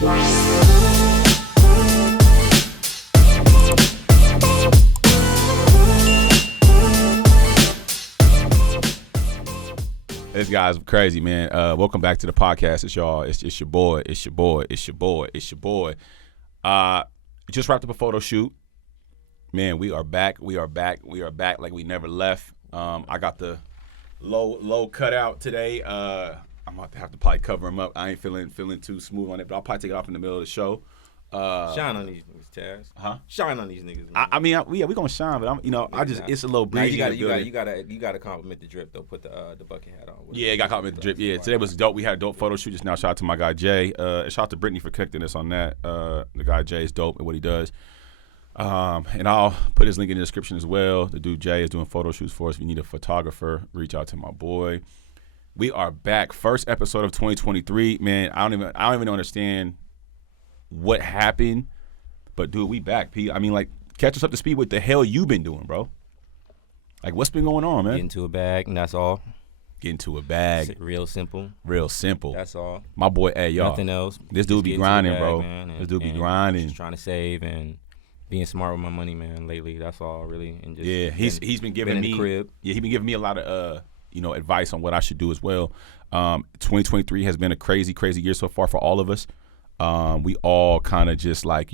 This guy's crazy, man. Welcome back to the podcast. It's y'all. It's your boy. It's your boy. It's your boy. It's your boy. Just wrapped up a photo shoot. Man, we are back. We are back. We are back like we never left. I got the low cutout today. I'm about to have to probably cover him up. I ain't feeling too smooth on it, but I'll probably take it off in the middle of the show. Shine on these niggas, Taz. Huh? Shine on these niggas. Man. We gonna shine, but it's a little breezy. You gotta compliment the drip though. Put the bucket hat on. Yeah, got compliment the drip. Yeah, today was dope. We had a dope photo shoot just now. Shout out to my guy Jay. Shout out to Brittany for connecting us on that. The guy Jay is dope at what he does. And I'll put his link in the description as well. The dude Jay is doing photo shoots for us. If you need a photographer, reach out to my boy. We are back. First episode of 2023. Man, I don't even understand what happened, but dude, we back, P. I mean, like, catch us up to speed. What the hell you been doing, bro? Like, what's been going on, man? Get into a bag, and that's all. Get into a bag. Real simple. Real simple. That's all. My boy, hey, y'all. Nothing else. This dude be grinding, bag, bro. Man, this dude be grinding. Just trying to save and being smart with my money, man. Lately, that's all, really. And just he's been giving me. Crib. Yeah, he been giving me a lot of advice on what I should do as well. 2023 has been a crazy year so far for all of us. We all kind of just like,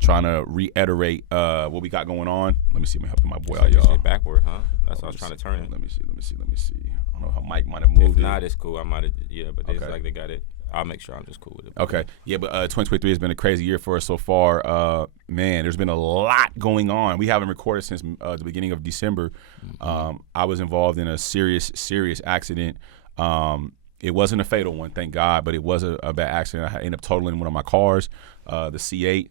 trying to reiterate what we got going on. Let me see. I'm helping my boy out, y'all. Shit backward, huh? That's how I was trying to turn it. Let me see. I don't know how Mike might have moved. If not, it's cool. I might have, but it's like they got it. I'll make sure I'm just cool with it. Okay. Yeah, but 2023 has been a crazy year for us so far. Man, there's been a lot going on. We haven't recorded since the beginning of December. Mm-hmm. I was involved in a serious accident. It wasn't a fatal one, thank God, but it was a bad accident. I ended up totaling one of my cars, the C8.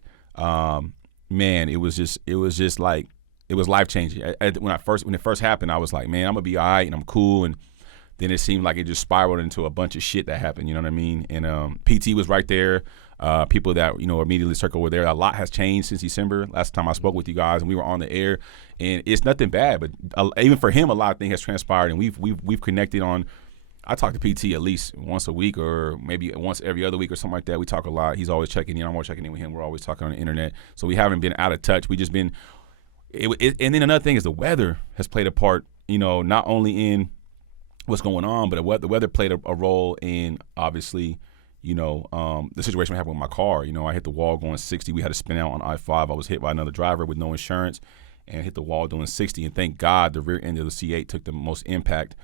Man, it was just like, it was life changing. When it first happened, I was like, man, I'm gonna be all right and I'm cool. And then it seemed like it just spiraled into a bunch of shit that happened. You know what I mean? And PT was right there. People that immediately circled were there. A lot has changed since December. Last time I spoke with you guys, and we were on the air. And it's nothing bad, but even for him, a lot of things has transpired, and we've connected on. I talk to PT at least once a week or maybe once every other week or something like that. We talk a lot. He's always checking in. I'm always checking in with him. We're always talking on the internet. So we haven't been out of touch. We just been and then another thing is the weather has played a part, not only in what's going on, but the weather played a role in, obviously, the situation happened with my car. I hit the wall going 60. We had to spin out on I-5. I was hit by another driver with no insurance and hit the wall doing 60. And thank God the rear end of the C8 took the most impact.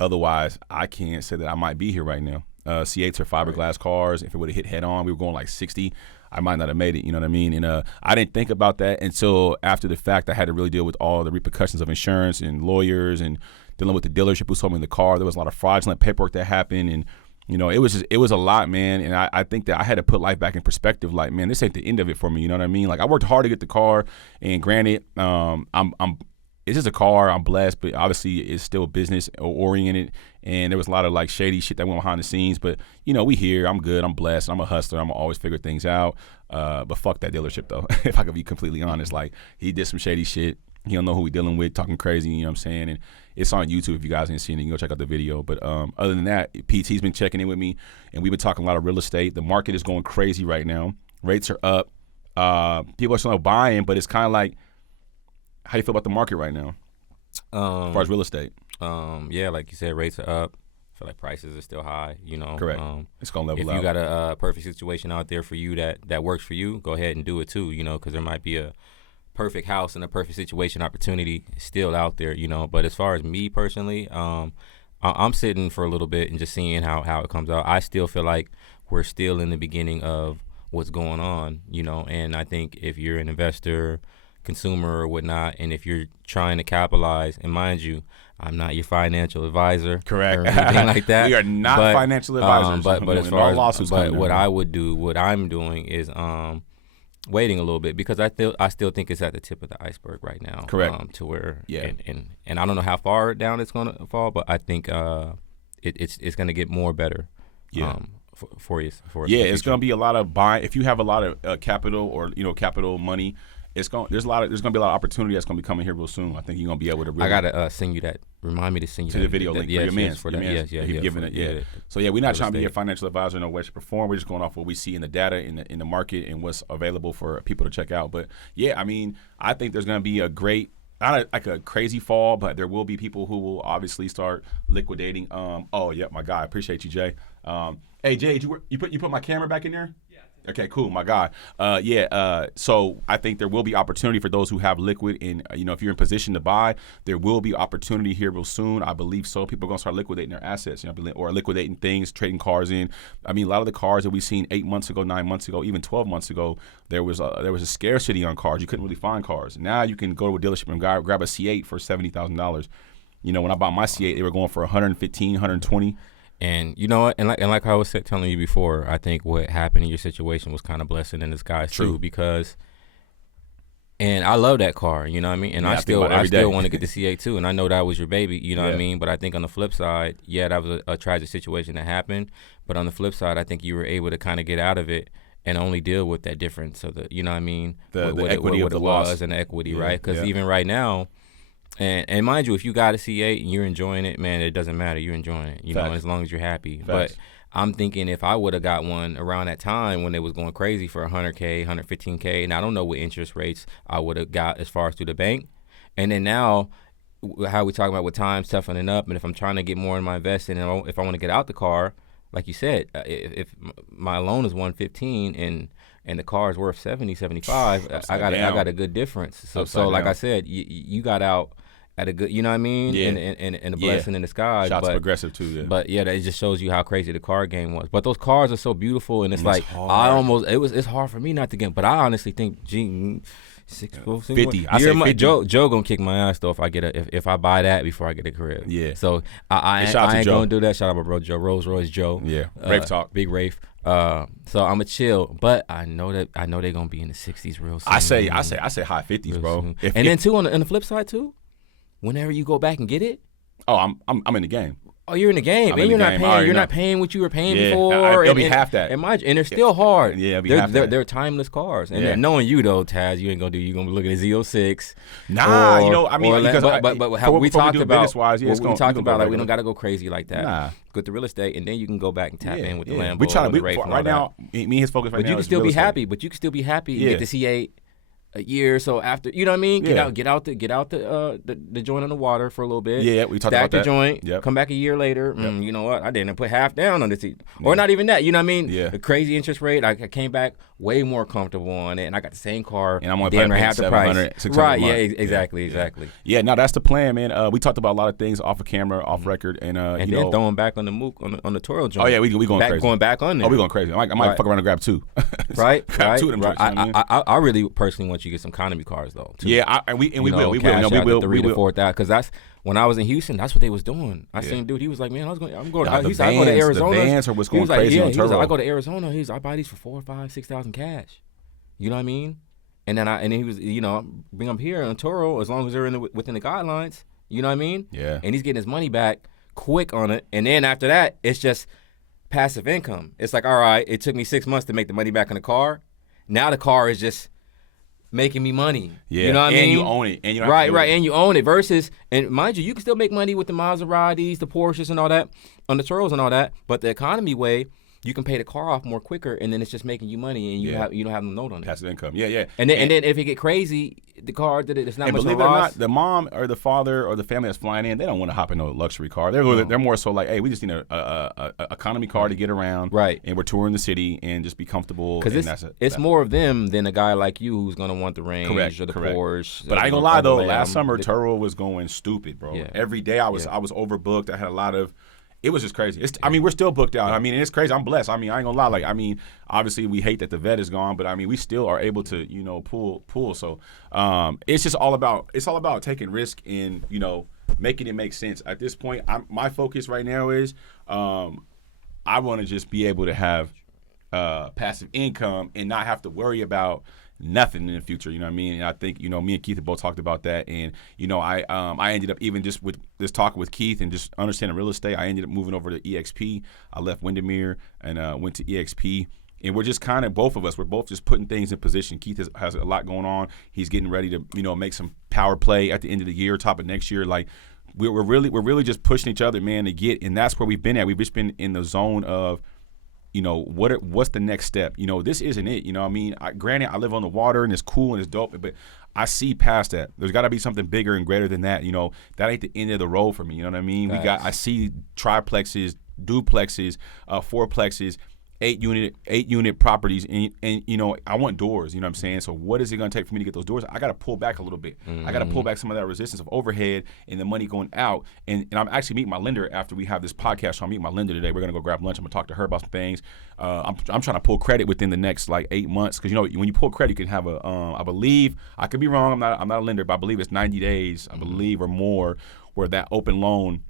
Otherwise, I can't say that I might be here right now. C8s are fiberglass cars. If it would have hit head on, we were going like 60. I might not have made it, you know what I mean? And I didn't think about that until after the fact. I had to really deal with all the repercussions of insurance and lawyers and dealing with the dealership who sold me the car. There was a lot of fraudulent paperwork that happened, and it was a lot, man. And I think that I had to put life back in perspective. Like, man, this ain't the end of it for me. You know what I mean? Like, I worked hard to get the car, and granted, it's just a car. I'm blessed, but obviously it's still business oriented, and there was a lot of like shady shit that went behind the scenes. But we here. I'm good. I'm blessed. I'm a hustler. I'm gonna always figure things out. But fuck that dealership though. If I could be completely honest, like, he did some shady shit. He don't know who we dealing with, talking crazy. You know what I'm saying? And it's on YouTube. If you guys ain't seen it, you can go check out the video. But other than that, PT's been checking in with me, and we've been talking a lot of real estate. The market is going crazy right now. Rates are up. People are still buying, but it's kind of like, how do you feel about the market right now as far as real estate? Yeah, like you said, rates are up. I feel like prices are still high, Correct. It's going to level out. If you got a perfect situation out there for you that works for you, go ahead and do it too, because there might be a perfect house and a perfect situation opportunity still out there, But as far as me personally, I'm sitting for a little bit and just seeing how it comes out. I still feel like we're still in the beginning of what's going on, and I think if you're an investor, consumer or whatnot, and if you're trying to capitalize, and mind you, I'm not your financial advisor, correct, or anything like that. We are not financial advisors. But as far as what I would do, what I'm doing is waiting a little bit, because I still think it's at the tip of the iceberg right now. Correct. To where and I don't know how far down it's going to fall, but I think it's going to get more better. Yeah. For you. It's going to be a lot of buying. If you have a lot of capital or capital money, there's gonna be a lot of opportunity that's gonna be coming here real soon. I think you're gonna be able to really. I gotta send you that. Remind me to send you to that, the video link for your man. for that. Yes, He's giving it. So we're not trying to be a financial advisor, no way to perform. We're just going off what we see in the data, in the market, and what's available for people to check out. But yeah, I mean, I think there's gonna be a great. Not like a crazy fall, but there will be people who will obviously start liquidating. Oh, yeah, my guy. Appreciate you, Jay. Hey, Jay, you put my camera back in there? Yeah. Okay, cool, my guy. So I think there will be opportunity for those who have liquid, and if you're in position to buy, there will be opportunity here real soon. I believe so. People are gonna start liquidating their assets, or liquidating things, trading cars in. I mean, a lot of the cars that we've seen 8 months ago, 9 months ago, even 12 months ago, there was a scarcity on cars. You couldn't really find cars. Now you can go to a dealership and grab a C8 for $70,000. When I bought my C8, they were going for 115, 120. And you know what? And like I was telling you before, I think what happened in your situation was kind of blessing in disguise too, because. And I love that car, you know what I mean? And I still want to get the C8 too, and I know that was your baby, you know what I mean? But I think on the flip side, that was a tragic situation that happened. But on the flip side, I think you were able to kind of get out of it and only deal with that difference of the, you know what I mean? The equity of the loss and the equity, right? Because even right now, and mind you, if you got a C8 and you're enjoying it, man, it doesn't matter. You're enjoying it, you know, as long as you're happy. Facts. But I'm thinking if I would have got one around that time when it was going crazy for $100K, $115K, and I don't know what interest rates I would have got as far as through the bank. And then now, how we talk about with time toughening up, and if I'm trying to get more in my investing, and if I want to get out the car, like you said, if my loan is 115 and the car is worth 70, 75, I got a good difference. So like I said, you got out at a good, you know what I mean? Yeah. And a blessing in disguise. Shots progressive too, yeah. But that just shows you how crazy the car game was. But those cars are so beautiful, and it's like hard. It's hard for me not to get. But I honestly think 50. I say 50. Joe gonna kick my ass though if I buy that before I get a crib. Yeah. So I ain't gonna do that. Shout out my bro Joe, Rolls Royce Joe. Yeah. Rafe talk. Big Rafe. So I'm a chill, but I know they're gonna be in the 60s real soon. I say high 50s, bro. Then too on the flip side too. Whenever you go back and get it, I'm in the game. Oh, you're in the game, and you're not paying what you were paying before. It'll be half that. And they're still hard. Yeah, it'll be half that. They're timeless cars. And knowing you though, Taz, you ain't gonna do. You're gonna be looking at Z06. But how we talked about business-wise, we talked about like we don't gotta go crazy like that. Nah. With the real estate, and then you can go back and tap in with the Lambo. We trying to right now. Me and his focus right now. But you can still be happy. But you can still be happy and get the C8. A year or so after, you know what I mean? Get out the joint on the water for a little bit. Yeah, we talked about that. Stack the joint. Come back a year later. You know what? I didn't put half down on the seat, or not even that. You know what I mean? Yeah. The crazy interest rate. I came back way more comfortable on it, and I got the same car. And I'm only damn near paying half the price. $600 Right? a Yeah. month. Exactly. Yeah. No, that's the plan, man. We talked about a lot of things off of camera, off record, and then throwing back on the Mook on the Turo joint. Oh yeah, we going crazy. Going back on there. Oh, we going crazy. I might fuck around and grab two. Right. Grab two of them. Right. I really personally want you to get some economy cars though. Too. Yeah, we will. We will. $3,000 to $4,000 because that's when I was in Houston. That's what they was doing. I seen dude. He was like, man, I'm going. I go to Arizona. The vans are what's going crazy on Turo. He was like, I go to Arizona. I buy these for $4,000, $5,000, $6,000 cash. You know what I mean? And then he was, bring them here on Turo as long as they're within the guidelines. You know what I mean? Yeah. And he's getting his money back quick on it. And then after that, it's just passive income. It's like, all right, it took me 6 months to make the money back on the car. Now the car is just making me money. Yeah. You know what I mean? And you own it. And you don't right. And you own it versus, and mind you can still make money with the Maseratis, the Porsches and all that, on the Turos and all that, but the economy way, you can pay the car off more quicker, and then it's just making you money, and you don't have no note on it. Passive income. Yeah. And then if it get crazy, the car it's not much of a loss. Believe it or not, the mom or the father or the family that's flying in, they don't want to hop in no luxury car. They're more so like, hey, we just need a economy car to get around, right? And we're touring the city and just be comfortable. Because it's more of them than a guy like you who's gonna want the range or the Porsche. But I ain't gonna lie though, last summer Turo was going stupid, bro. Yeah. Every day I was overbooked. I had a lot of. It was just crazy. We're still booked out. I mean, it's crazy. I'm blessed. I mean, I ain't gonna lie. Obviously we hate that the vet is gone, but we still are able to, pull. So it's just all about taking risk and, making it make sense. At this point, my focus right now is I want to just be able to have passive income and not have to worry about nothing in the future, you know what I mean? And I think, me and Keith have both talked about that. And, I ended up even just with this talk with Keith and just understanding real estate, I ended up moving over to EXP. I left Windermere and went to EXP. And we're just kind of, both of us, we're both just putting things in position. Keith has a lot going on. He's getting ready to, make some power play at the end of the year, top of next year. Like, we're really just pushing each other, man, to get. And that's where we've been at. We've just been in the zone of, what's the next step? This isn't it. Granted, I live on the water and it's cool and it's dope, but I see past that. There's got to be something bigger and greater than that. That ain't the end of the road for me. You know what I mean? Nice. I see triplexes, duplexes, fourplexes, 8-unit properties, and I want doors. You know what I'm saying? So what is it going to take for me to get those doors? I got to pull back a little bit. I got to pull back some of that resistance of overhead and the money going out. And I'm actually meeting my lender after we have this podcast. So I'm meeting my lender today. We're going to go grab lunch. I'm going to talk to her about some things. I'm trying to pull credit within the next 8 months, because when you pull credit, you can have I believe, I could be wrong. I'm not a lender, but I believe it's 90 days, I believe, or more, where that open loan,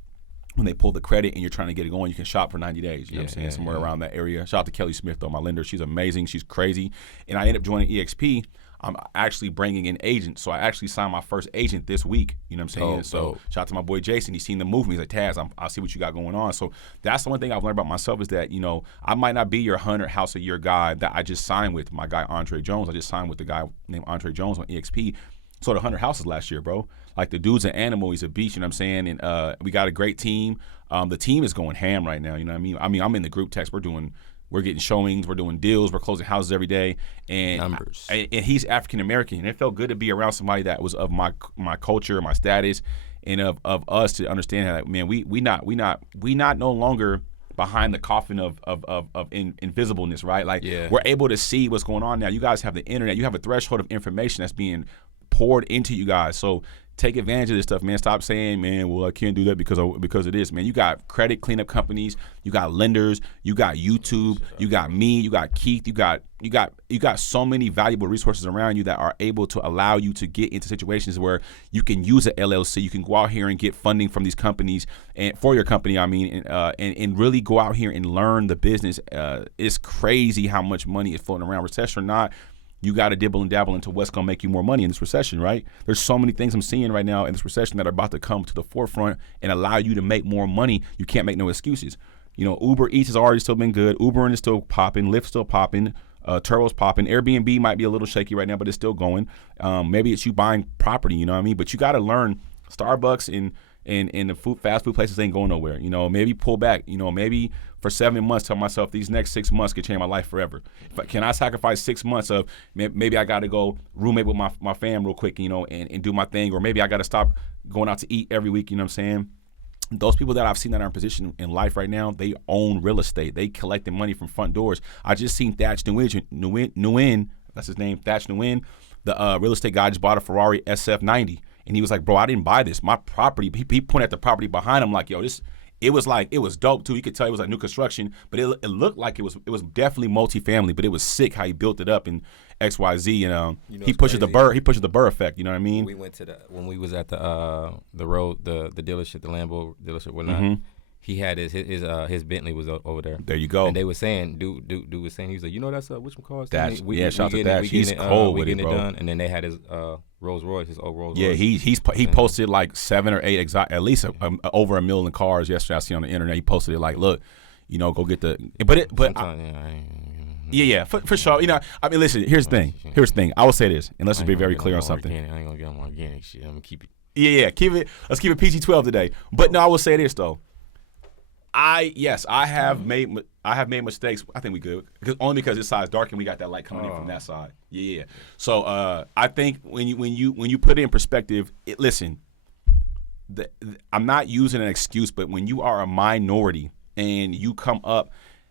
when they pull the credit and you're trying to get it going, you can shop for 90 days. You know what I'm saying? Somewhere around that area. Shout out to Kelly Smith, though, my lender. She's amazing. She's crazy. And I ended up joining EXP. I'm actually bringing in agents. So I actually signed my first agent this week. You know what I'm saying? So shout out to my boy Jason. He's seen the movement. He's like, Taz, I see what you got going on. So that's the one thing I've learned about myself, is that, I might not be your 100 house a year guy that I just signed with, my guy Andre Jones. I just signed with the guy named Andre Jones on EXP. Sold 100 houses last year, bro. Like, the dude's an animal. He's a beast, you know what I'm saying? And we got a great team. The team is going ham right now, you know what I mean? I'm in the group text. We're getting showings. We're doing deals. We're closing houses every day. And numbers. And he's African-American. And it felt good to be around somebody that was of my culture, my status, and of us, to understand that, man, we not no longer behind the coffin of invisibleness, right? Like, we're able to see what's going on now. You guys have the internet. You have a threshold of information that's being poured into you guys. So take advantage of this stuff, man. Stop saying, man, well, I can't do that because of this, man. You got credit cleanup companies, you got lenders, you got YouTube, you got me, you got Keith, you got so many valuable resources around you that are able to allow you to get into situations where you can use an LLC. You can go out here and get funding from these companies, and for your company, and really go out here and learn the business. It's crazy how much money is floating around, recession or not. You got to dibble and dabble into what's going to make you more money in this recession, right? There's so many things I'm seeing right now in this recession that are about to come to the forefront and allow you to make more money. You can't make no excuses. Uber Eats has already still been good. Ubering is still popping. Lyft's still popping. Turo's popping. Airbnb might be a little shaky right now, but it's still going. Maybe it's you buying property, you know what I mean? But you got to learn. Starbucks and the fast food places ain't going nowhere. Maybe pull back. Maybe for 7 months, tell myself these next 6 months could change my life forever. Can I sacrifice 6 months of maybe I got to go roommate with my fam real quick, and do my thing, or maybe I got to stop going out to eat every week. You know what I'm saying? Those people that I've seen that are in position in life right now, they own real estate. They collecting money from front doors. I just seen Thatch Nguyen, that's his name, Thatch Nguyen, the real estate guy, just bought a Ferrari SF90. And he was like, bro, I didn't buy this. My property, he pointed at the property behind him like, yo, it was dope too. You could tell it was like new construction, but it looked like it was definitely multifamily, but it was sick how he built it up in XYZ. And he pushes the Burr effect, you know what I mean? We went when we was at the road, the dealership, the Lambo dealership, whatnot. He had his Bentley was over there. There you go. And they were saying, dude was saying, he was like, that's which one cars? Shout out to Thatch. He's cold with it, bro. Done. And then they had his Rolls Royce, his old Rolls Royce. Yeah, he posted like 7 or 8 at least over 1 million cars yesterday. I see on the internet. He posted it like, look, go get the. For sure. Listen. Here's the thing. I will say this, and let's just be very clear on something. I ain't gonna get on my organic shit. I'm gonna keep it. Yeah. Let's keep it PG-12 today. But no, I will say this though. I have made mistakes. I think we good only because this side's dark and we got that light coming in from that side. Yeah. So I think when you put it in perspective, listen. I'm not using an excuse, but when you are a minority and you come up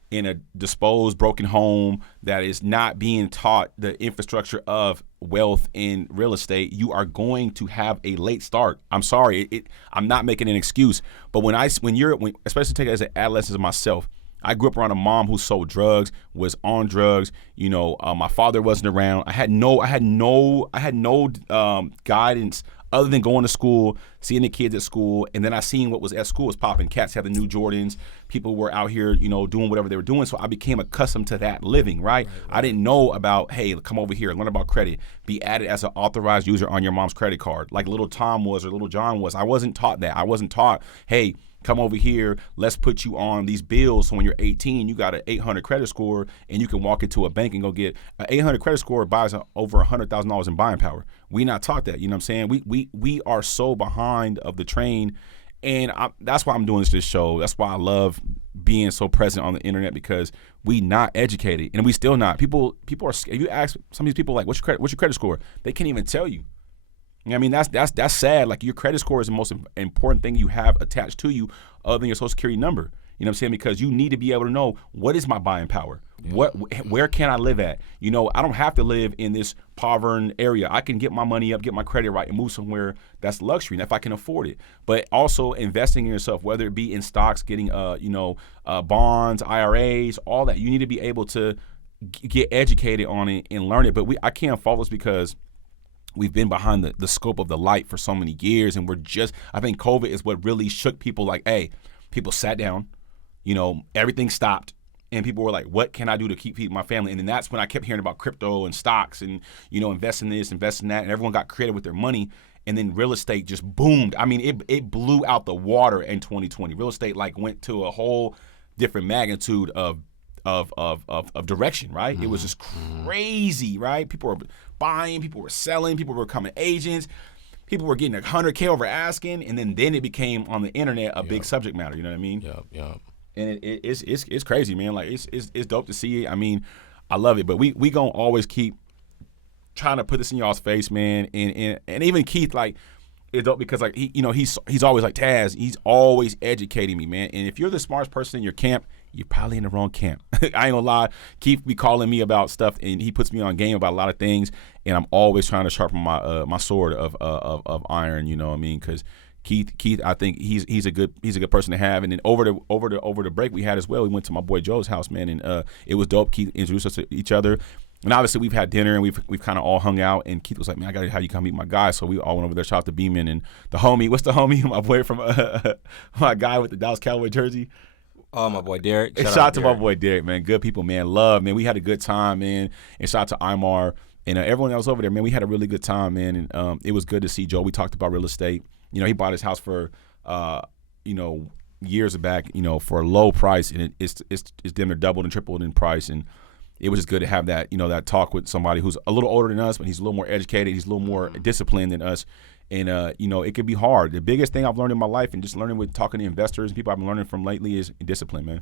in a disposed, broken home that is not being taught the infrastructure of wealth in real estate, you are going to have a late start. I'm sorry, I'm not making an excuse, but when especially take it as an adolescent of myself, I grew up around a mom who sold drugs, was on drugs. My father wasn't around. I had no guidance other than going to school, seeing the kids at school, and then I seen what was at school was popping. Cats had the new Jordans. People were out here, doing whatever they were doing. So I became accustomed to that living, right? I didn't know about, hey, come over here, learn about credit, be added as an authorized user on your mom's credit card, like little Tom was or little John was. I wasn't taught that. I wasn't taught, hey, Come over here. Let's put you on these bills. So when you're 18, you got an 800 credit score, and you can walk into a bank and go get an 800 credit score buys over $100,000 in buying power. We not taught that. You know what I'm saying? We are so behind of the train, and that's why I'm doing this show. That's why I love being so present on the internet, because we not educated, and we still not. People are. If you ask some of these people, like, what's your credit score? They can't even tell you. You know what I mean, that's sad. Like, your credit score is the most important thing you have attached to you, other than your Social Security number. You know what I'm saying? Because you need to be able to know, what is my buying power? Yeah. Where can I live at? You know, I don't have to live in this impoverished area. I can get my money up, get my credit right, and move somewhere that's luxury, and if I can afford it. But also investing in yourself, whether it be in stocks, getting bonds, IRAs, all that. You need to be able to get educated on it and learn it. But I can't follow this because we've been behind the scope of the light for so many years, and I think COVID is what really shook people. Like, hey, people sat down, everything stopped, and people were like, what can I do to keep feeding my family? And then that's when I kept hearing about crypto and stocks and, invest in this, invest in that, and everyone got creative with their money, and then real estate just boomed. I mean, it blew out the water in 2020. Real estate went to a whole different magnitude of direction, right? It was just crazy, right? People were buying, people were selling, people were becoming agents, people were getting $100K over asking, and then it became on the internet a big subject matter. You know what I mean? Yeah. And it's crazy, man. Like, it's dope to see it. I mean, I love it, but we gonna always keep trying to put this in y'all's face, man. And even Keith, like, it's dope because, like, he's always like, Taz, he's always educating me, man. And if you're the smartest person in your camp, you're probably in the wrong camp. I ain't gonna lie. Keith be calling me about stuff, and he puts me on game about a lot of things, and I'm always trying to sharpen my sword of iron. You know what I mean? Because Keith, I think he's a good person to have. And then over the break we had as well, we went to my boy Joe's house, man, and it was dope. Keith introduced us to each other. And obviously we've had dinner, and we've kind of all hung out, and Keith was like, man, I got to have you come meet my guy. So we all went over there, shout out to Beeman and the homie. What's the homie? My boy from my guy with the Dallas Cowboy jersey. Oh, my boy Derek. Shout out to my boy Derek, man. Good people, man. Love, man. We had a good time, man. And shout out to Imar and everyone else over there, man. We had a really good time, man. And it was good to see Joe. We talked about real estate. He bought his house for, years back, for a low price, and it's damn near doubled and tripled in price. And it was just good to have that, that talk with somebody who's a little older than us, but he's a little more educated. He's a little more disciplined than us. And, it could be hard. The biggest thing I've learned in my life, and just learning with talking to investors and people I've been learning from lately, is discipline, man.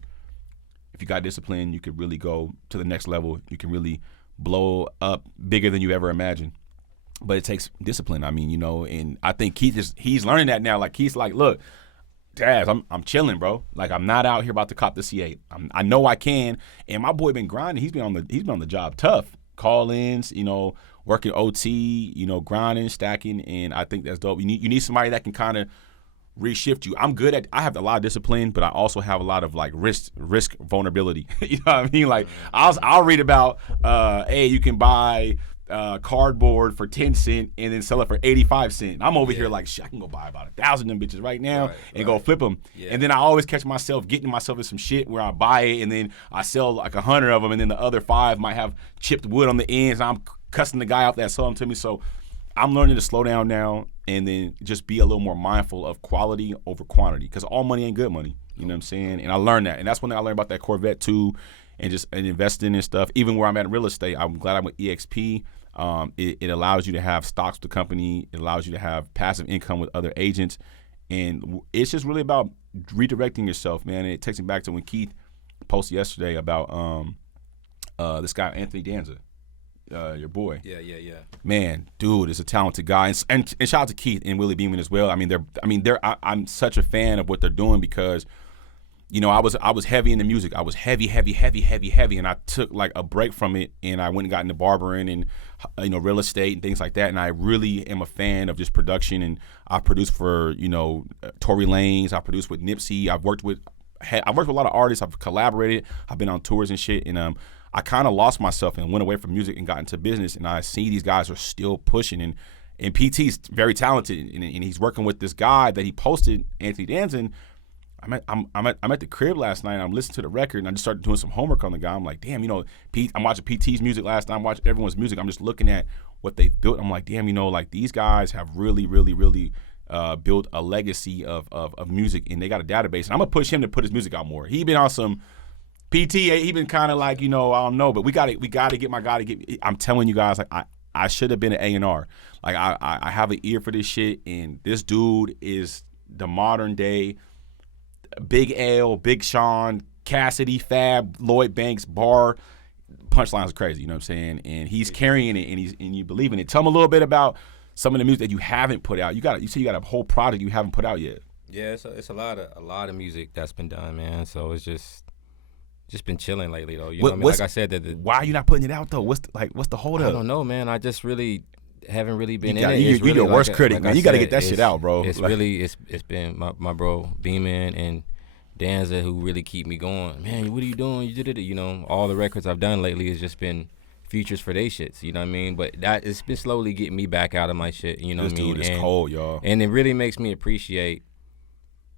If you got discipline, you could really go to the next level. You can really blow up bigger than you ever imagined. But it takes discipline. I mean, and I think he's learning that now. Like, Keith's like, look, Taz, I'm chilling, bro. Like, I'm not out here about to cop the C8. I know I can. And my boy been grinding. He's been on the job tough. Call-ins, working OT, grinding, stacking, and I think that's dope. You need somebody that can kind of reshift you. I have a lot of discipline, but I also have a lot of, like, risk vulnerability. You know what I mean? Like, I'll read about, hey, you can buy cardboard for 10 cents and then sell it for 85 cents. I'm over here like, shit, I can go buy about 1,000 of them bitches right now and go flip them. Yeah. And then I always catch myself getting myself in some shit where I buy it and then I sell like 100 of them, and then the other 5 might have chipped wood on the ends. And I'm cussing the guy out that sold them to me. So I'm learning to slow down now and then just be a little more mindful of quality over quantity, because all money ain't good money. You know what I'm saying? And I learned that. And that's when I learned about that Corvette too, and investing in stuff. Even where I'm at in real estate, I'm glad I'm with EXP. It allows you to have stocks with the company. It allows you to have passive income with other agents. And it's just really about redirecting yourself, man. And it takes me back to when Keith posted yesterday about this guy, Anthony Danza, your boy. Yeah. Man, dude is a talented guy. And shout out to Keith and Willie Beeman as well. I'm such a fan of what they're doing, because I was heavy in the music. I was heavy, and I took like a break from it, and I went and got into barbering and real estate and things like that. And I really am a fan of just production. And I produced for Tory Lanez. I produced with Nipsey. I've worked with a lot of artists. I've collaborated. I've been on tours and shit. And I kind of lost myself and went away from music and got into business. And I see these guys are still pushing. And PT's very talented, and he's working with this guy that he posted, Anthony Danza. I'm at the crib last night, and I'm listening to the record, and I just started doing some homework on the guy. I'm like, damn, Pete, I'm watching PT's music last night. I'm watching everyone's music. I'm just looking at what they've built. I'm like, damn, like, these guys have really, really, really built a legacy of music, and they got a database. And I'm gonna push him to put his music out more. He been on some PT. He been kind of like, I don't know, but we got to get my guy to get. I'm telling you guys, like I should have been an A&R. Like I have an ear for this shit, and this dude is the modern day Big L, Big Sean, Cassidy, Fab, Lloyd Banks, Bar. Punchlines are crazy, you know what I'm saying? And he's carrying it, and you believe in it. Tell him a little bit about some of the music that you haven't put out. You say you got a whole project you haven't put out yet. Yeah, it's a lot of music that's been done, man. So it's just been chilling lately, though. You know what I mean? Like I said, why are you not putting it out though? What's the hold up? I don't know, man. I just really haven't really been in it. You're really your worst critic, man. You got to get that shit out, bro. It's really it's been my bro Beeman and Danza who really keep me going. Man, what are you doing? You did it. All the records I've done lately has just been features for they shits. You know what I mean? But that it's been slowly getting me back out of my shit. You know what I mean? This dude is cold, y'all. And it really makes me appreciate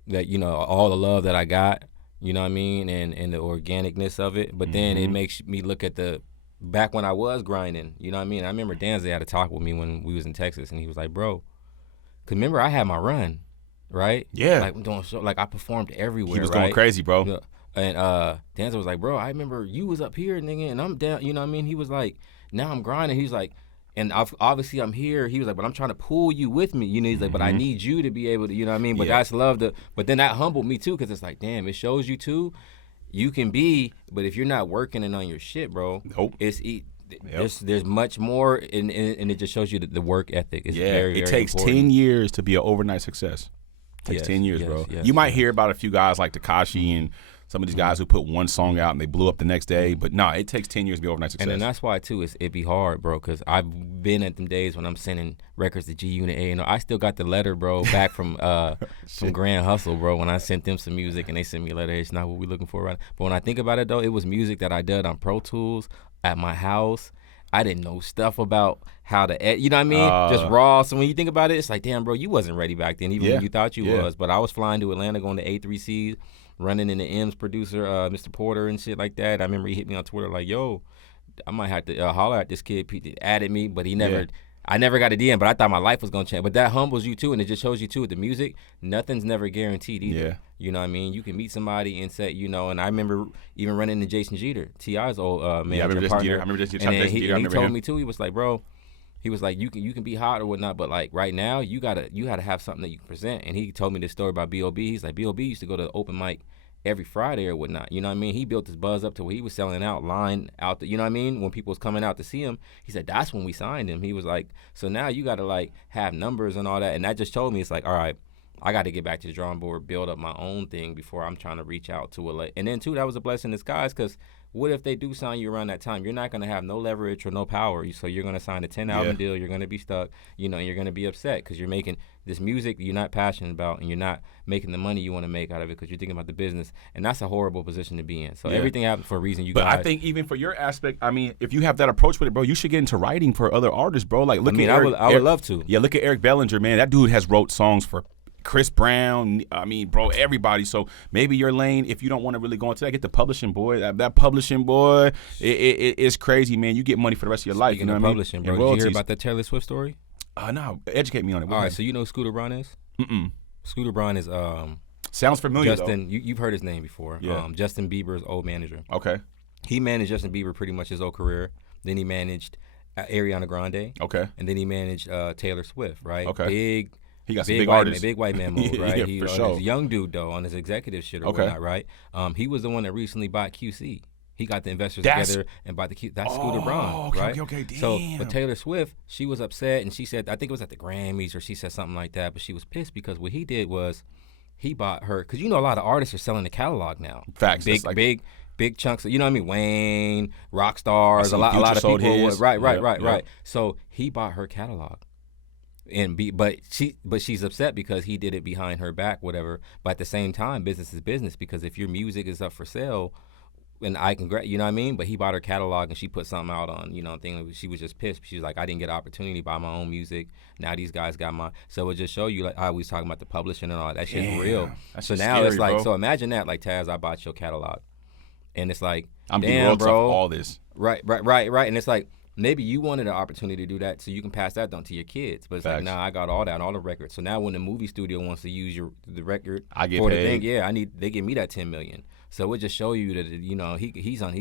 that. All the love that I got. You know what I mean? And the organicness of it. But then it makes me look at the back when I was grinding. You know what I mean? I remember Danza had a talk with me when we was in Texas, and he was like, "Bro, 'cause remember I had my run." Right? Yeah. Like I'm doing like I performed everywhere. He was going crazy, bro. Yeah. And Danza was like, "Bro, I remember you was up here, nigga, and I'm down." You know what I mean? He was like, "Now I'm grinding." He's like, "And obviously I'm here." He was like, "But I'm trying to pull you with me." He's like, "But I need you to be able to." You know what I mean? But that's love to. But then that humbled me too, because it's like, damn, it shows you too. You can be, but if you're not working and on your shit, bro, nope. There's much more, and it just shows you the work ethic. It's very, it very takes important. 10 years to be an overnight success. Takes 10 years, bro. Yes, you might hear about a few guys like Tekashi and some of these guys who put one song out and they blew up the next day. But no, it takes 10 years to be overnight success. And then that's why, too, it be hard, bro, because I've been at them days when I'm sending records to G Unit A. I still got the letter, bro, back from Grand Hustle, bro, when I sent them some music and they sent me a letter. It's not what we're looking for right now. But when I think about it, though, it was music that I did on Pro Tools at my house. I didn't know stuff about how to, you know what I mean? Just raw. So when you think about it, it's like, damn, bro, you wasn't ready back then, even when you thought you was. But I was flying to Atlanta, going to A3Cs, running into M's producer, Mr. Porter and shit like that. I remember he hit me on Twitter like, yo, I might have to holler at this kid. He added me, but he never. I never got a DM, but I thought my life was going to change. But that humbles you, too, and it just shows you, too, with the music, nothing's never guaranteed either. Yeah. You know what I mean? You can meet somebody and say, and I remember even running into Jason Jeter, T.I.'s old manager partner. I remember Jason And Jeter. he told me, too, he was like, bro, he was like, you can be hot or whatnot, but, like, right now, you gotta have something that you can present. And he told me this story about B.O.B. He's like, B.O.B. used to go to the open mic every Friday or whatnot. You know what I mean? He built his buzz up to where he was selling out, line out, you know what I mean? When people was coming out to see him, he said, that's when we signed him. He was like, so now you got to, like, have numbers and all that. And that just told me, it's like, all right, I got to get back to the drawing board, build up my own thing before I'm trying to reach out to a and then, too, that was a blessing in disguise, because what if they do sign you around that time? You're not going to have no leverage or no power. So you're going to sign a 10-album deal. You're going to be stuck, and you're going to be upset because you're making this music you're not passionate about, and you're not making the money you want to make out of it because you're thinking about the business. And that's a horrible position to be in. So everything happens for a reason. But I think even for your aspect, I mean, if you have that approach with it, bro, you should get into writing for other artists, bro. Like, look at Eric, I would love to. Yeah, look at Eric Bellinger, man. That dude has wrote songs for Chris Brown, I mean, bro, everybody. So maybe your lane, if you don't want to really go into that, get the publishing boy. That publishing boy, it's crazy, man. You get money for the rest of your life. You know what I mean? Publishing, bro. Did you hear about that Taylor Swift story? No, educate me on it. All right, so you know who Scooter Braun is? Scooter Braun is sounds familiar. Justin, you've heard his name before. Yeah. Justin Bieber's old manager. Okay. He managed Justin Bieber pretty much his whole career. Then he managed Ariana Grande. Okay. And then he managed Taylor Swift. Right. Okay. He got some big artists. Big white man mode, right? Yeah, he, for sure. This young dude, though, on his executive shit or whatnot, right? He was the one that recently bought QC. He got the investors together and bought the Q. That's Scooter Braun, right? Okay, damn. So, but Taylor Swift, she was upset, and she said, I think it was at the Grammys, or she said something like that, but she was pissed because what he did was he bought her, because a lot of artists are selling the catalog now. Facts. Big chunks of, you know what I mean? Wayne, rock stars, a lot of people. Right. So he bought her catalog. But she's upset because he did it behind her back, whatever. But at the same time, business is business, because if your music is up for sale, and I can, you know what I mean? But he bought her catalog and she put something out on, thing. She was just pissed. She was like, I didn't get an opportunity to buy my own music. Now these guys got mine. So it just show you, like I was talking about the publishing and all that shit's real. So now scary, it's like, bro. so imagine that, like, Taz, I bought your catalog, and it's like, I'm damn, bro, bro, all this. Right. And it's like, maybe you wanted an opportunity to do that so you can pass that on to your kids. But it's Facts. like, nah, I got all that, all the records. So now when the movie studio wants to use the record I get for paid. the thing, yeah, they give me that $10 million. So it just show you that, you know, he's on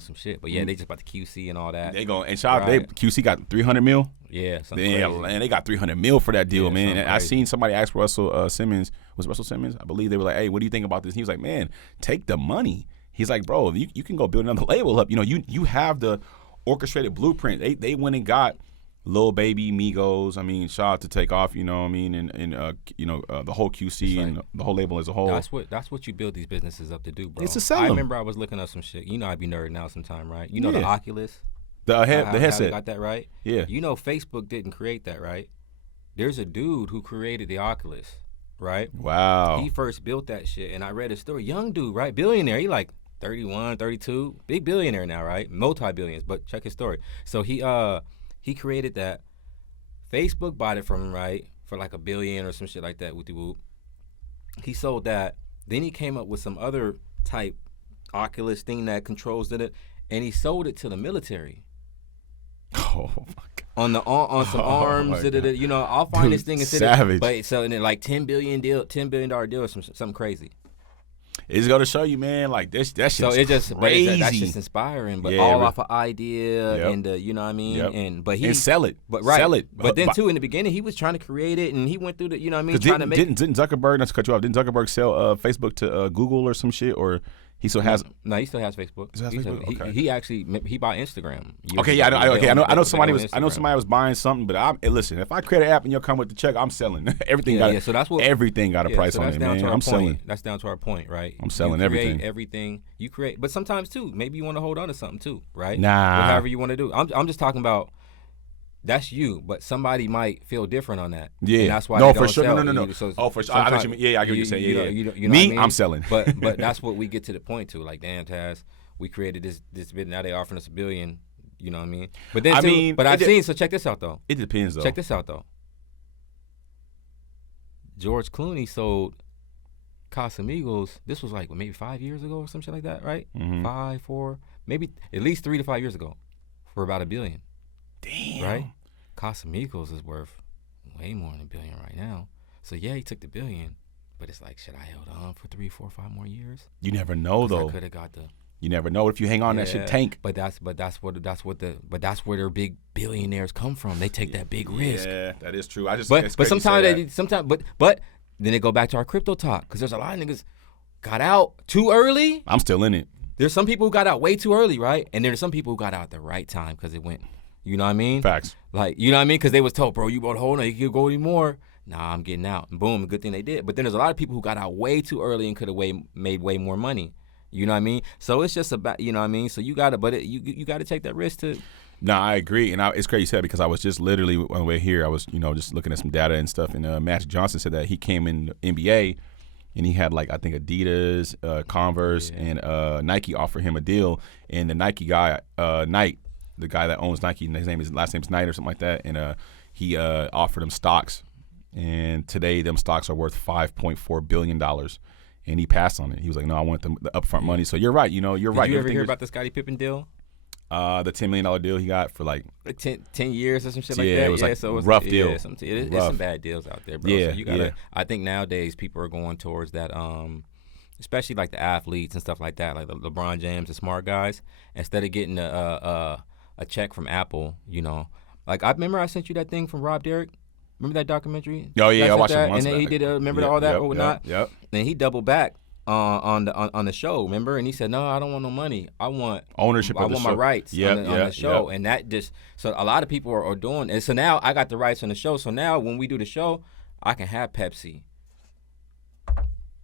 some shit. But yeah, they just about the QC and all that. They go and shout out. Right. QC got 300 mil. Yeah, something Yeah, crazy. and they got 300 mil for that deal, Yeah, man. something And I crazy. seen somebody ask Russell Simmons. Was it Russell Simmons? I believe they were like, "Hey, what do you think about this?" And he was like, "Man, take the money." He's like, "Bro, you can go build another label up. You know, you have the orchestrated blueprint. They went and got Lil Baby, Migos. I mean, shout out to Takeoff. You know what I mean? And the whole QC and the whole label as a whole. That's what you build these businesses up to do, bro. It's to sell I 'em. remember I was looking up some shit. You know, I be nerding out sometime, right? You know the Yeah. Oculus. the How they headset. got that right. Yeah. You know, Facebook didn't create that, right? There's a dude who created the Oculus, right? Wow. He first built that shit, and I read his story. Young dude, right? Billionaire. He like 31, 32, big billionaire now, right? Multi-billions. But check his story. So he created that. Facebook bought it from him, right, for like $1 billion or some shit like that. Whoopty whoop. He sold that. Then he came up with some other type Oculus thing that controls it, and he sold it to the military. Oh my God. On some Oh, arms, my God. you know, I'll find Dude, this thing and savage. but selling it like $10 billion deal or something crazy. It's going to show you, man. Like that shit's So it just crazy. that's just inspiring, but Yeah, all but- off of idea Yep. and you know what I mean. Yep. And sell it. but right, Sell it. But then too in the beginning he was trying to create it and he went through the you know what I mean trying to make. Didn't Zuckerberg, not to cut you off, didn't Zuckerberg sell Facebook to Google or some shit, or he still has? No, he still has Facebook. He still has Facebook? Okay. He actually bought Instagram. years Okay, yeah, ago. I know somebody They was own I know Instagram. somebody was buying something, but listen, if I create an app and you'll come with the check, I'm selling. Everything Yeah, got so that's what everything got a price so on that's it, down man. to our I'm point. selling. That's down to our point, right? I'm selling you create everything. everything you create, but sometimes too, maybe you want to hold on to something too, right? Nah. Whatever you want to do. I'm just talking about. That's you, but somebody might feel different on that. Yeah. And that's why No, they for don't sure. sell. No. So Oh, for sure. I know what you mean. Yeah, I get what you're saying. Yeah. You know Me, what I mean? I'm selling. But that's what we get to the point to. Like, damn, Taz, we created this bit. Now they offering us $1 billion. You know what I mean? But then, I've seen. So check this out though. It depends though. Check this out though. George Clooney sold Casamigos. This was like maybe 5 years ago or some shit like that, right? Mhm. 5, 4, maybe at least 3 to 5 years ago, for about $1 billion. Damn. Right? Casamigos is worth way more than $1 billion right now. So yeah, he took the $1 billion, but it's like, should I held on for 3, 4, 5 more years? You never know 'Cause I though. could have got the. You never know. If you hang on, that shit tank. But that's where their big billionaires come from. They take that big risk. Yeah, that is true. It's But crazy you say sometimes that. but then they go back to our crypto talk because there's a lot of niggas got out too early. I'm still in it. There's some people who got out way too early, right? And there's some people who got out at the right time because it went. You know what I mean? Facts. Like, you know what I mean? Because they was told, bro, you bought a hold on, you can go anymore. Nah, I'm getting out. And boom, good thing they did. But then there's a lot of people who got out way too early and could have made way more money. You know what I mean? So it's just about, you know what I mean? So you got to, you got to take that risk to. No, I agree, and it's crazy you said because I was just literally on the way here. I was, just looking at some data and stuff, and Magic Johnson said that he came in the NBA, and he had like I think Adidas, Converse, and Nike offer him a deal, and the Nike guy, Knight, the guy that owns Nike, and his last name's Knight or something like that, and he offered him stocks, and today them stocks are worth $5.4 billion. And he passed on it. He was like, "No, I want the upfront money." So you're right. You're right. Did you ever Everything hear was- about the Scottie Pippen deal? The $10 million deal he got for like 10 years or some shit like Yeah, that. it was like so it's rough deal. Yeah, it's Rough. some bad deals out there, bro. Yeah, So you gotta. yeah. I think nowadays people are going towards that. Especially like the athletes and stuff like that, like the LeBron James, the smart guys. Instead of getting a check from Apple, like I remember I sent you that thing from Rob Derrick. Remember that documentary? Oh yeah, I watched that? it once. And then he did. Remember Yep, all that yep, or whatnot? Yep. And he doubled back on the show. Remember? And he said, "No, I don't want no money. I want Ownership I of the want show. my rights Yep, on the show." And that just so a lot of people are doing. And so now I got the rights on the show. So now when we do the show, I can have Pepsi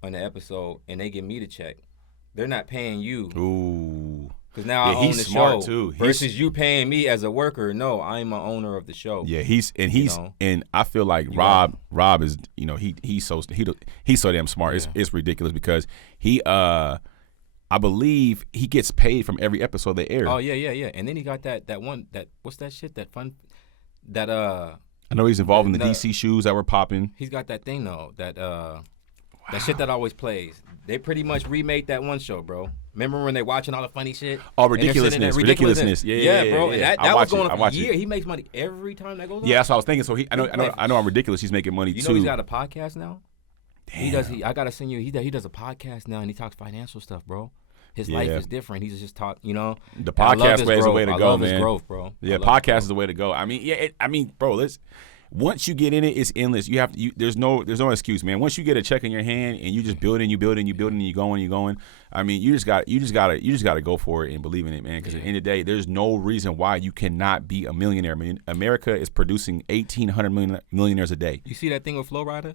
on the episode, and they give me the check. They're not paying you. Ooh. Because now I Yeah, own he's the smart, show too. versus you paying me as a worker. No, I'm an owner of the show. Yeah, he's know? and I feel like Rob is he's so damn smart. Yeah. It's ridiculous because he I believe he gets paid from every episode they air. Oh yeah. And then he got that one what's that shit I know he's involved in the DC shoes that were popping. he's got that thing though that That shit that always plays. They pretty much remade that one show, bro. Remember when they watching all the funny shit? Oh, ridiculousness. Yeah, bro. And that was going on for a year. It. He makes money every time that goes on. Yeah, that's what I was thinking. So I know I'm ridiculous. He's making money too. You know he's got a podcast now. Damn. I gotta send you. He does a podcast now, and he talks financial stuff, bro. His life is different. He's just talk. You know, the podcast way is the way to go, I love man. His growth, bro. Yeah, podcast is the way to go. I mean, bro. Once you get in it, it's endless. You have to. There's no excuse, man. Once you get a check in your hand and you just building, you going. I mean, you just gotta go for it and believe in it, man. Because at the end of the day, there's no reason why you cannot be a millionaire. I mean, America is producing 1,800 millionaires a day. You see that thing with Flo Rida?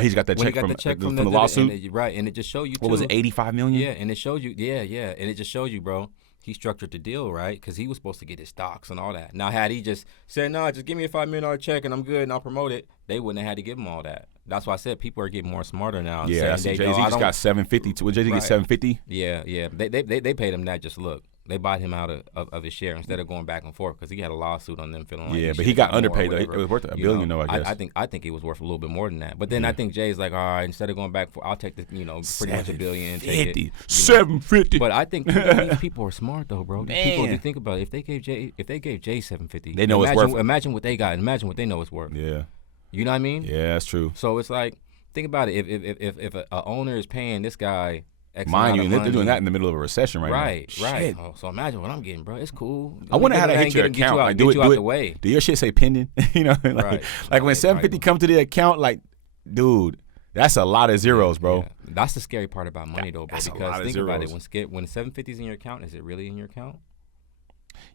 He's got that check from the lawsuit. And it just showed you. What was it, 85 million? Yeah, and it showed you. Yeah, and it just showed you, bro. He structured the deal, right? Because he was supposed to get his stocks and all that. Now, had he just said, no, just give me a $5 million check and I'm good and I'll promote it, they wouldn't have had to give him all that. That's why I said people are getting more smarter now. Yeah, Jay-Z just got 750. Would Jay-Z get 750? Yeah. They paid him that. Just look. They bought him out of his share instead of going back and forth because he had a lawsuit on them feeling like but he got underpaid though. It was worth $1 billion though, I guess. I think it was worth a little bit more than that. But then I think Jay's like, all right, instead of going back I'll take the pretty much $1 billion. Take it, 750. But I think these people are smart though, bro. These people, if you think about it, if they gave Jay 750, they know it's worth. Imagine what they got. Imagine what they know it's worth. Yeah. You know what I mean? Yeah, that's true. So it's like, think about it. If an owner is paying this guy X mind you, amount of money, they're doing that in the middle of a recession right now. Right. Oh, so imagine what I'm getting, bro. It's cool. I wonder how to hit your account. Like, do it out the way. Do your shit say pending? You know, like when 750 come to the account, like, dude, that's a lot of zeros, bro. Yeah. That's the scary part about money, though, bro. That's because think about it. When 750 is in your account, is it really in your account?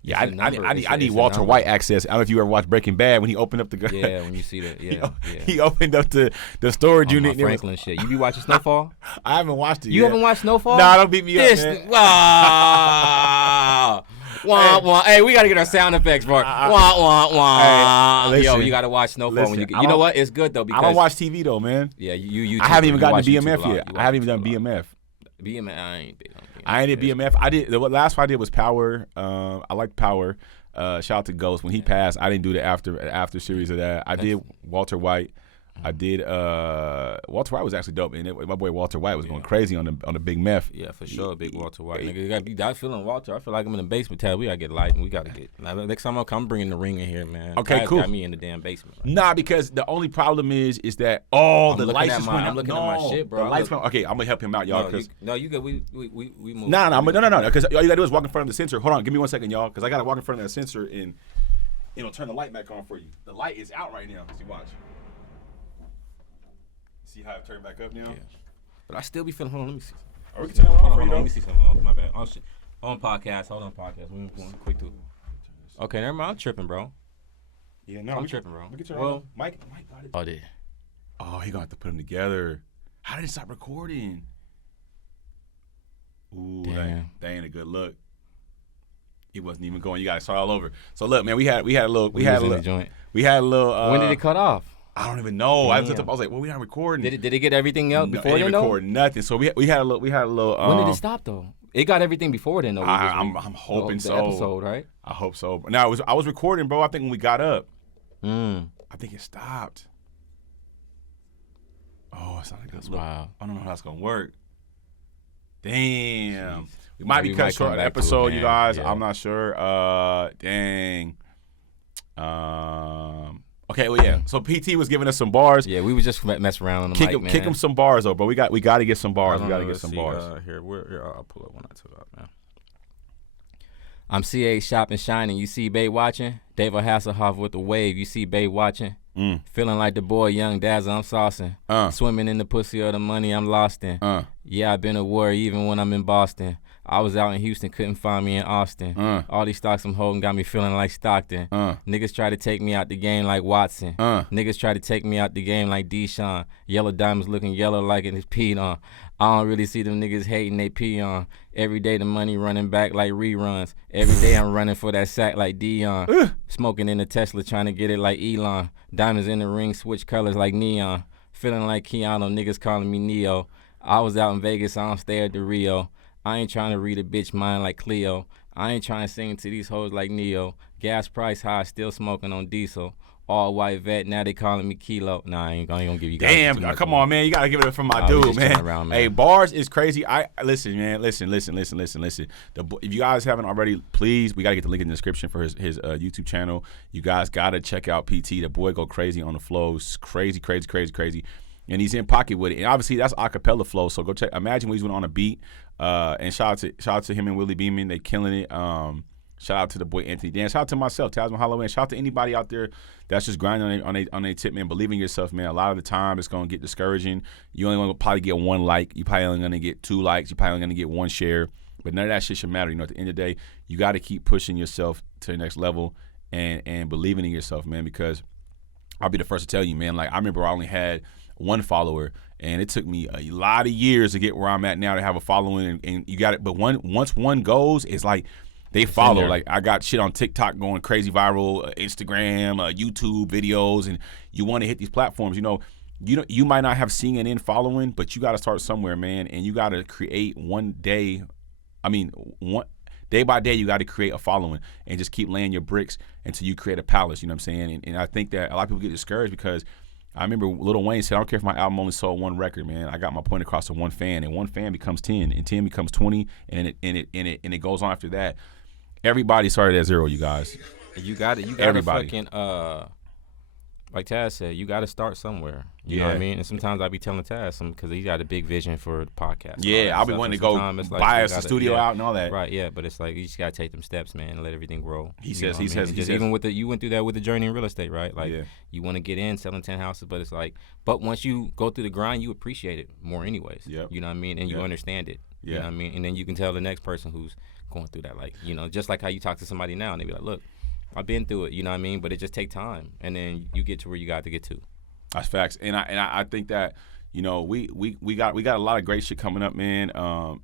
Yeah, I need Walter White access. I don't know if you ever watched Breaking Bad when he opened up the gun. Yeah, when you see that. Yeah, he opened up the storage unit. Franklin shit. You be watching Snowfall? I haven't watched it yet. You haven't watched Snowfall? Nah, don't beat me up, man. Wah, wah. Hey, we got to get our sound effects for it. Wah, wah, wah. Hey, yo, you got to watch Snowfall when you get. You know what? It's good, though, because I don't watch TV, though, man. Yeah, you I haven't even gotten to BMF yet. I haven't even done BMF. BMF, I ain't big on BMF. I ain't at BMF. I did the last one I did was Power. I liked Power. Shout out to Ghost. When he passed, I didn't do the after series of that. I did Walter White. I did Walter White was actually dope, and my boy Walter White was going crazy on the big meth. Yeah, for sure, big Walter White. Nigga, you gotta be that feeling Walter. I feel like I'm in the basement. We gotta get light, and we gotta get. Next time I'm bringing the ring in here, man. Okay, cool. Got me in the damn basement. Nah, because the only problem is that the lights just went out. I'm looking at my shit, bro. The lights went. Okay, I'm gonna help him out, y'all. You good? We move. No. Because all you gotta do is walk in front of the sensor. Hold on, give me 1 second, y'all, because I gotta walk in front of that sensor and turn the light back on for you. The light is out right now. See, watch. See how it turned back up now? Yeah. But I still be feeling. Hold on, let me see. We can turn it on for you, though. Let me see something. My bad. Oh, shit. On podcast. Hold on, podcast. We going quick too. Okay, never mind. I'm tripping, bro. Yeah, no, I'm tripping, bro. We can turn it on. Mike got it. Oh, did. Oh, he gonna have to put them together. How did it stop recording? Ooh, that ain't a good look. He wasn't even going. You gotta start all over. So look, man, we had a little. When did it cut off? I don't even know. I was like, well, we not recording. Did it get everything else before then? It didn't record nothing. So we had a little. When did it stop though? It got everything before then though. I'm hoping so. Episode, right? I hope so. Now I was recording, bro. I think when we got up, I think it stopped. Oh, it's not like this. Wow. I don't know how that's gonna work. Damn. Jeez. We might be cut short of the episode, you guys. Yeah. I'm not sure. Dang. Okay, well, yeah. So PT was giving us some bars. Yeah, we was just messing around on the mic, man. Kick him some bars, though, bro. We got to get some bars. We got to get some bars. Here, I'll pull up one I took out, man. I'm CA shopping, shining. You see Bay watching? David Hasselhoff with the wave. You see Bay watching? Feeling like the boy Young Dazzle, I'm saucing. Swimming in the pussy of the money I'm lost in. Yeah, I've been a warrior even when I'm in Boston. I was out in Houston, couldn't find me in Austin. All these stocks I'm holding got me feeling like Stockton. Niggas try to take me out the game like Watson. Niggas try to take me out the game like Deshaun. Yellow diamonds looking yellow like it's peed on. I don't really see them niggas hating they pee on. Every day the money running back like reruns. Every day I'm running for that sack like Dion. Smoking in the Tesla trying to get it like Elon. Diamonds in the ring switch colors like neon. Feeling like Keanu, niggas calling me Neo. I was out in Vegas, I don't stay at the Rio. I ain't trying to read a bitch mind like Cleo. I ain't trying to sing to these hoes like Neo. Gas price high, still smoking on diesel. all white vet. Now they calling me Kilo. Nah, I ain't gonna give you guys. Damn, come on, man. You got to give it up for my dude, man. Around, Hey, bars is crazy. Listen, man. Listen. If you guys haven't already, please, we got to get the link in the description for his YouTube channel. You guys got to check out PT. The boy go crazy on the flows. Crazy. And he's in pocket with it. And obviously, that's acapella flow. So go check. Imagine when he's on a beat. And shout out to him and Willie Beeman. They killing it. Shout out to the boy Anthony Dan. Shout out to myself, Tasman Holloway. And shout out to anybody out there that's just grinding on their tip, man. Believe in yourself, man. A lot of the time, it's going to get discouraging. You only going to probably get 1 like. You probably only going to get 2 likes. You probably only going to get 1 share. But none of that shit should matter. You know, at the end of the day, you got to keep pushing yourself to the next level and believing in yourself, man. Because I'll be the first to tell you, man. Like, I remember I only had 1 follower, and it took me a lot of years to get where I'm at now to have a following. And you got it. But once one goes, it's like, they follow. Like, I got shit on TikTok going crazy viral, Instagram, YouTube videos, and you want to hit these platforms. You might not have CNN following, but you got to start somewhere, man. And you got to create one day by day, you got to create a following and just keep laying your bricks until you create a palace. You know what I'm saying? And I think that a lot of people get discouraged because I remember Lil Wayne said, I don't care if my album only sold 1 record, man. I got my point across to 1 fan, and 1 fan becomes 10, and 10 becomes 20, and it goes on after that. Everybody started at 0, you guys. You got to Everybody. fucking like Taz said, you got to start somewhere. You know what I mean? And sometimes I be telling Taz because he got a big vision for the podcast. Yeah, I'll be wanting to go buy us a studio out and all that. Right, yeah, but it's like you just got to take them steps, man, and let everything grow. He says even with you went through that with the journey in real estate, right? Like you want to get in selling 10 houses, but it's like, but once you go through the grind, you appreciate it more anyways. Yep. You know what I mean? And you understand it. Yeah. You know what I mean? And then you can tell the next person who's going through that, like, just like how you talk to somebody now and they be like, look, I've been through it, you know what I mean? But it just take time, and then you get to where you got to get to. That's facts, and I think that we got a lot of great shit coming up, man.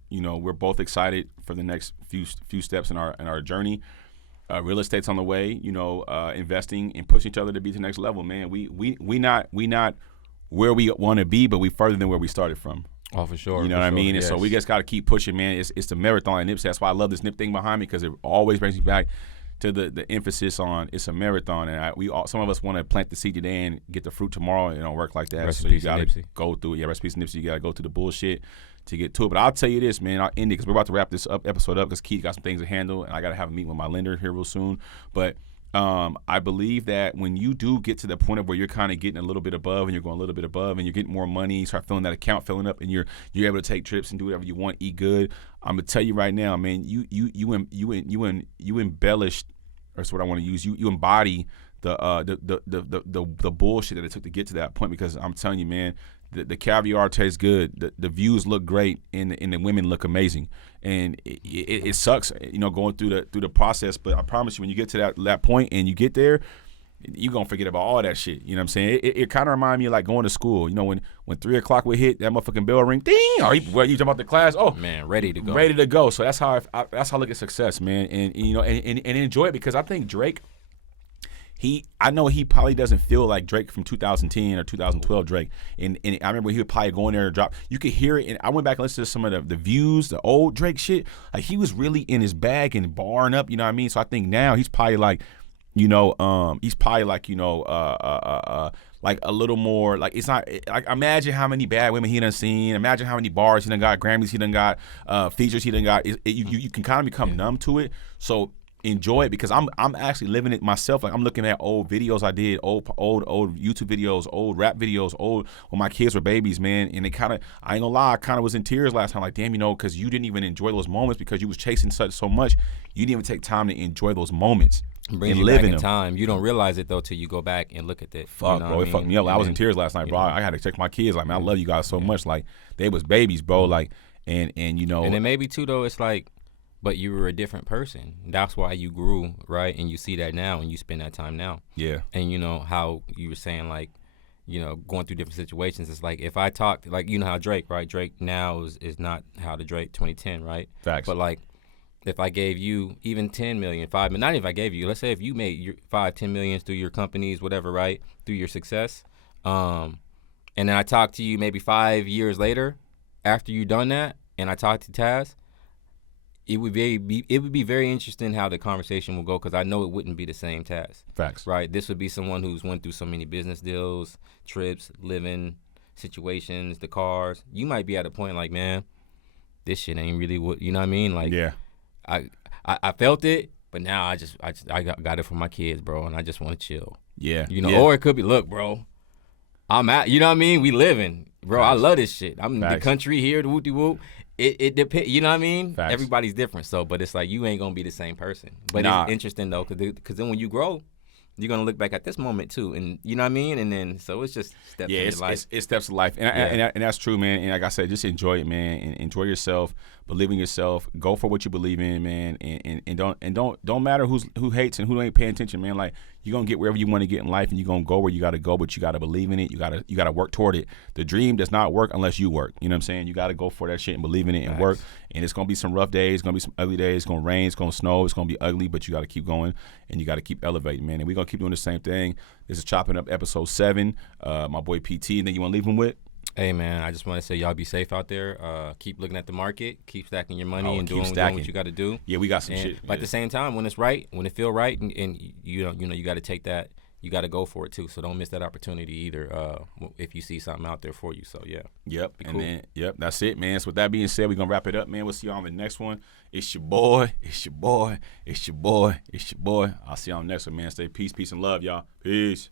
We're both excited for the next few steps in our journey. Real estate's on the way, investing and pushing each other to be to the next level, man. We not where we want to be, but we further than where we started from. Oh, for sure. You know what I mean? Yes. And so we just got to keep pushing, man. It's the marathon at Nipsey. That's why I love this Nip thing behind me, because it always brings me back to the emphasis on it's a marathon. And some of us want to plant the seed today and get the fruit tomorrow. It don't work like that. So you got to go through it. Yeah, recipes Nipsey. You got to go through the bullshit to get to it. But I'll tell you this, man. I'll end it because we're about to wrap this episode up because Keith got some things to handle, and I got to have a meeting with my lender here real soon. But I believe that when you do get to the point of where you're kind of getting a little bit above and you're going a little bit above and you're getting more money, you start filling that account filling up, and you're able to take trips and do whatever you want, eat good. I'm gonna tell you right now, man, you embellished, that's what I want to use. You embody the bullshit that it took to get to that point, because I'm telling you, man, the caviar tastes good, the views look great, and the women look amazing, and it sucks, going through the process. But I promise you, when you get to that point and you get there, you're gonna forget about all that shit. You know what I'm saying? It kind of reminds me of like going to school. When 3 o'clock would hit, that motherfucking bell ring, ding. Are you talking about the class? Oh man, ready to go. So that's how I look at success, man, and enjoy it, because I think Drake. I know he probably doesn't feel like Drake from 2010 or 2012 Drake. And I remember he would probably go in there and drop. You could hear it. And I went back and listened to some of the views, the old Drake shit. Like, he was really in his bag and barring up, you know what I mean? So I think now he's probably like, like a little more, like, it's not, like, imagine how many bad women he done seen. Imagine how many bars he done got, Grammys he done got, features he done got. You can kind of become numb to it. So enjoy it, because I'm actually living it myself. Like, I'm looking at old videos I did, old YouTube videos, old rap videos, old when my kids were babies, man. And it kind of, I ain't gonna lie, I kind of was in tears last time. Like, damn, because you didn't even enjoy those moments because you was chasing so much. You didn't even take time to enjoy those moments. Brings you back in time. You don't realize it though till you go back and look at that. Fuck, bro, it fucked me up. I was in tears last night, bro. I had to check my kids. Like, man, I love you guys so much. Like, they was babies, bro. Like, and And then maybe too though, it's like, but you were a different person. That's why you grew, right? And you see that now, and you spend that time now. Yeah. And how you were saying, like, going through different situations. It's like, if I talked, like, how Drake, right? Drake now is not how the Drake 2010, right? Facts. But like, if I gave you even 10 million, 5 million, not even if I gave you, let's say if you made your 5-10 millions through your companies, whatever, right? Through your success, and then I talk to you maybe 5 years later after you done that, and I talk to Taz, it would be very interesting how the conversation will go, because I know it wouldn't be the same task. Facts. Right? This would be someone who's went through so many business deals, trips, living situations, the cars. You might be at a point like, man, this shit ain't really what, you know what I mean? Like, Yeah. I felt it, but now I got it for my kids, bro, and I just want to chill. Yeah. You know, yeah. or it could be, look, bro, I'm out. You know what I mean? We living, bro. Facts. I love this shit. I'm in the Facts. country here, the whoop-de-whoop. It depends. You know what I mean? Facts. Everybody's different. So, but it's like you ain't gonna be the same person. But Nah. it's interesting though, because then when you grow, you're gonna look back at this moment too, and you know what I mean. And then so it's just steps in your life. It's steps of life, and, and that's true, man. And like I said, just enjoy it, man, and enjoy yourself, believe in yourself, go for what you believe in, man, and don't matter who hates and who ain't paying attention, man. Like, you're gonna get wherever you want to get in life, and you're gonna go where you gotta go, but you gotta believe in it. You gotta work toward it. The dream does not work unless you work. You know what I'm saying? You gotta go for that shit and believe in it and work. And it's gonna be some rough days, it's gonna be some ugly days, it's gonna rain, it's gonna snow, it's gonna be ugly, but you gotta keep going and you gotta keep elevating, man. And we're gonna keep doing the same thing. This is Chopping Up episode 7. My boy PT, and then you wanna leave him with? Hey, man, I just want to say y'all be safe out there. Keep looking at the market. Keep stacking your money and doing what you got to do. Yeah, we got some shit. But at the same time, when it's right, when it feel right, and you know, you got to take that. You got to go for it too. So don't miss that opportunity either. If you see something out there for you. So yeah. Yep. Be And cool. then that's it, man. So with that being said, we're gonna wrap it up, man. We'll see y'all on the next one. It's your boy. It's your boy. It's your boy. It's your boy. I'll see y'all on the next one, man. Stay peace and love, y'all. Peace.